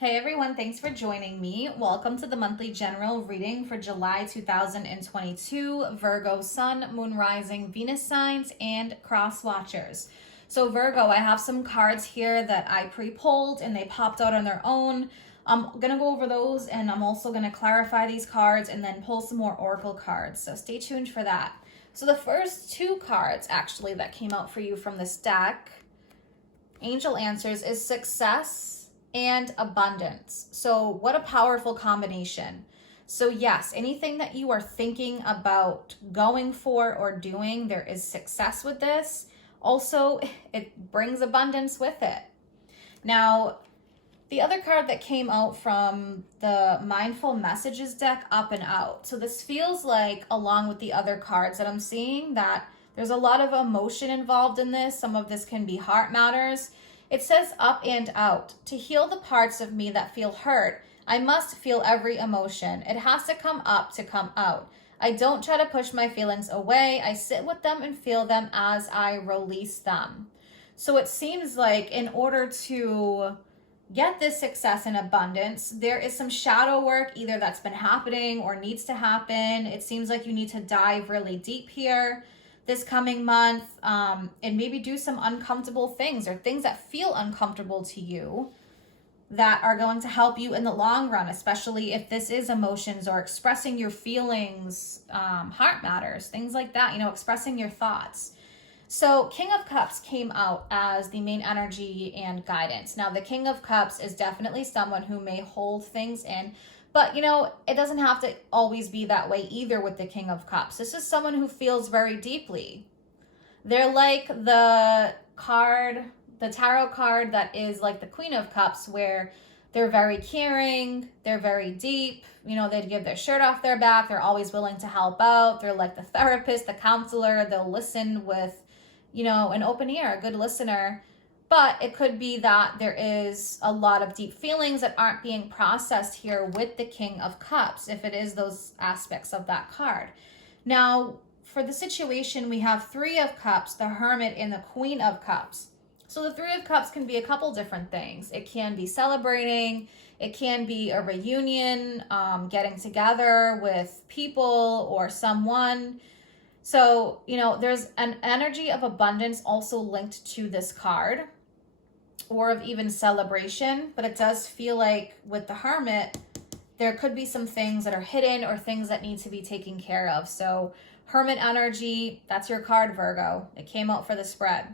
Hey everyone, thanks for joining me. Welcome to the monthly general reading for July 2022, Virgo Sun, Moon Rising, Venus signs, and cross watchers. So Virgo, I have some cards here that I pre-pulled and they popped out on their own. I'm going to go over those and I'm also going to clarify these cards and then pull some more oracle cards. So stay tuned for that. So the first two cards actually that came out for you from this deck, Angel Answers, is success and abundance. So what a powerful combination. So yes, anything that you are thinking about going for or doing, there is success with this. Also, it brings abundance with it. Now, the other card that came out from the Mindful Messages deck, Up and Out. So this feels like, along with the other cards that I'm seeing, that there's a lot of emotion involved in this. Some of this can be heart matters. It says up and out. To heal the parts of me that feel hurt, I must feel every emotion. It has to come up to come out. I don't try to push my feelings away. I sit with them and feel them as I release them. So it seems like in order to get this success and abundance, there is some shadow work either that's been happening or needs to happen. It seems like you need to dive really deep here this coming month, and maybe do some uncomfortable things or things that feel uncomfortable to you that are going to help you in the long run, especially if this is emotions or expressing your feelings, heart matters, things like that, expressing your thoughts. So King of Cups came out as the main energy and guidance. Now, the King of Cups is definitely someone who may hold things in, but, it doesn't have to always be that way either with the King of Cups. This is someone who feels very deeply. They're like the tarot card that is like the Queen of Cups, where they're very caring, they're very deep, they'd give their shirt off their back, they're always willing to help out, they're like the therapist, the counselor, they'll listen with, an open ear, a good listener. But it could be that there is a lot of deep feelings that aren't being processed here with the King of Cups, if it is those aspects of that card. Now, for the situation, we have Three of Cups, the Hermit, and the Queen of Cups. So the Three of Cups can be a couple different things. It can be celebrating. It can be a reunion, getting together with people or someone. So, there's an energy of abundance also linked to this card, or of even celebration, but it does feel like with the Hermit, there could be some things that are hidden or things that need to be taken care of. So Hermit energy, that's your card, Virgo. It came out for the spread.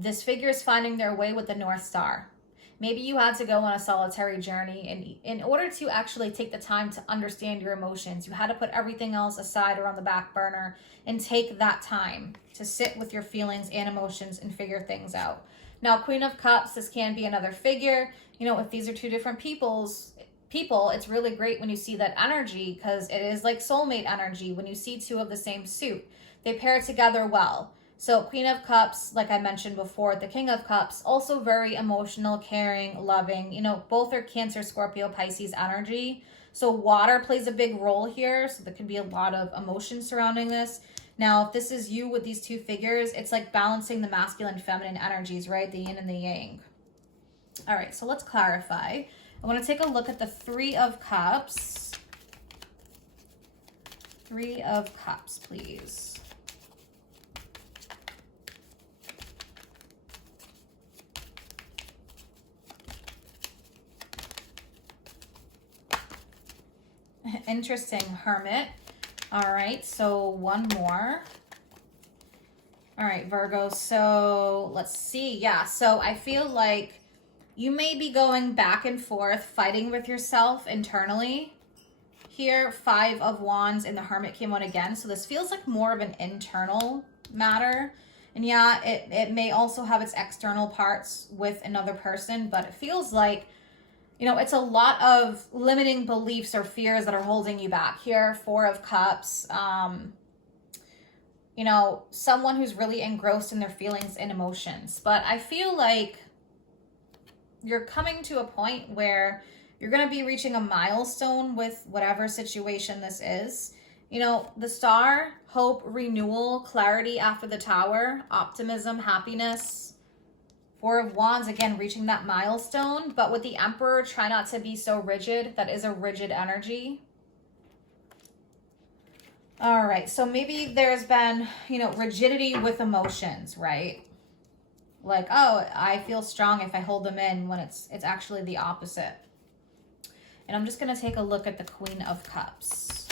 This figure is finding their way with the North Star. Maybe you had to go on a solitary journey, and in order to actually take the time to understand your emotions, you had to put everything else aside or on the back burner and take that time to sit with your feelings and emotions and figure things out. Now, Queen of Cups, this can be another figure. If these are two different people, it's really great when you see that energy, because it is like soulmate energy when you see two of the same suit. They pair together well. So Queen of Cups, like I mentioned before, the King of Cups, also very emotional, caring, loving. Both are Cancer, Scorpio, Pisces energy. So water plays a big role here. So there can be a lot of emotion surrounding this. Now, if this is you with these two figures, it's like balancing the masculine, feminine energies, right? The yin and the yang. All right, so let's clarify. I want to take a look at the Three of Cups. Three of Cups, please. Interesting, Hermit. All right, so one more. All right, Virgo, so let's see. Yeah, so I feel like you may be going back and forth, fighting with yourself internally. Here, Five of Wands, and the Hermit came out again. So this feels like more of an internal matter. And yeah, it may also have its external parts with another person, but it feels like, it's a lot of limiting beliefs or fears that are holding you back here. Four of Cups, someone who's really engrossed in their feelings and emotions. But I feel like you're coming to a point where you're going to be reaching a milestone with whatever situation this is. The Star, hope, renewal, clarity after the Tower, optimism, happiness. Four of Wands, again, reaching that milestone. But with the Emperor, try not to be so rigid. That is a rigid energy. All right, so maybe there's been, you know, rigidity with emotions, right? Like, oh, I feel strong if I hold them in, when it's actually the opposite. And I'm just going to take a look at the Queen of Cups.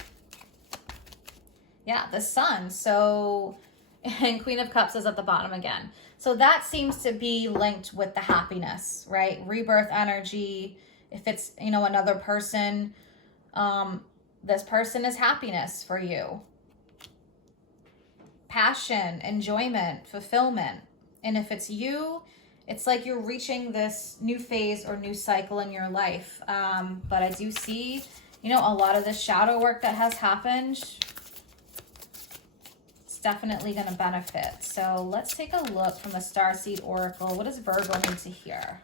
Yeah, the Sun. So, and Queen of Cups is at the bottom again. So that seems to be linked with the happiness, right? Rebirth energy. If it's, you know, another person, this person is happiness for you. Passion, enjoyment, fulfillment. And if it's you, it's like you're reaching this new phase or new cycle in your life. But I do see, you know, a lot of the shadow work that has happened. It's definitely going to benefit. So let's take a look from the Starseed Oracle. What does Virgo need to hear?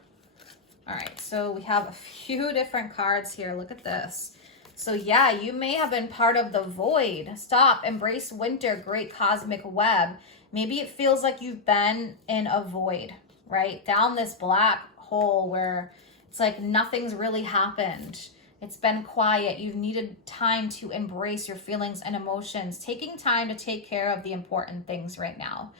All right, so we have a few different cards here. Look at this. So yeah, you may have been part of the void. Stop, embrace winter, great cosmic web. Maybe it feels like you've been in a void, right? Down this black hole where it's like nothing's really happened. It's been quiet. You've needed time to embrace your feelings and emotions, taking time to take care of the important things right now.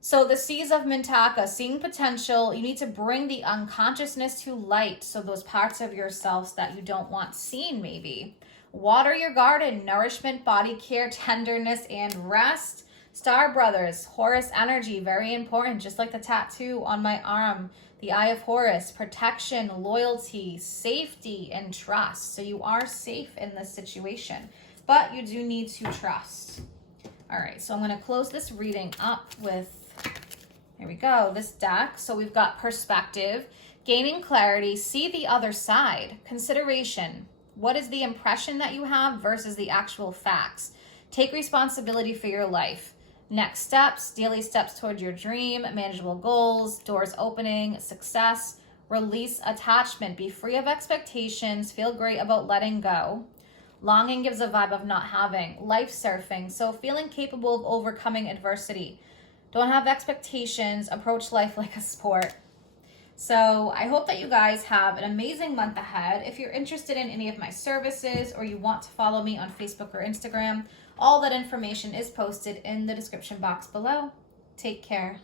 So the Seas of Mintaka, seeing potential, you need to bring the unconsciousness to light. So those parts of yourselves that you don't want seen, maybe. Water your garden, nourishment, body care, tenderness, and rest. Star Brothers, Horus energy, very important. Just like the tattoo on my arm, the Eye of Horus, protection, loyalty, safety, and trust. So you are safe in this situation, but you do need to trust. All right, so I'm going to close this reading up with, here we go, this deck. So we've got perspective, gaining clarity, see the other side, consideration. What is the impression that you have versus the actual facts? Take responsibility for your life. Next steps, daily steps toward your dream, manageable goals, doors opening, success, release attachment, be free of expectations, feel great about letting go. Longing gives a vibe of not having. Life surfing, so feeling capable of overcoming adversity. Don't have expectations, approach life like a sport. So I hope that you guys have an amazing month ahead. If you're interested in any of my services or you want to follow me on Facebook or Instagram, all that information is posted in the description box below. Take care.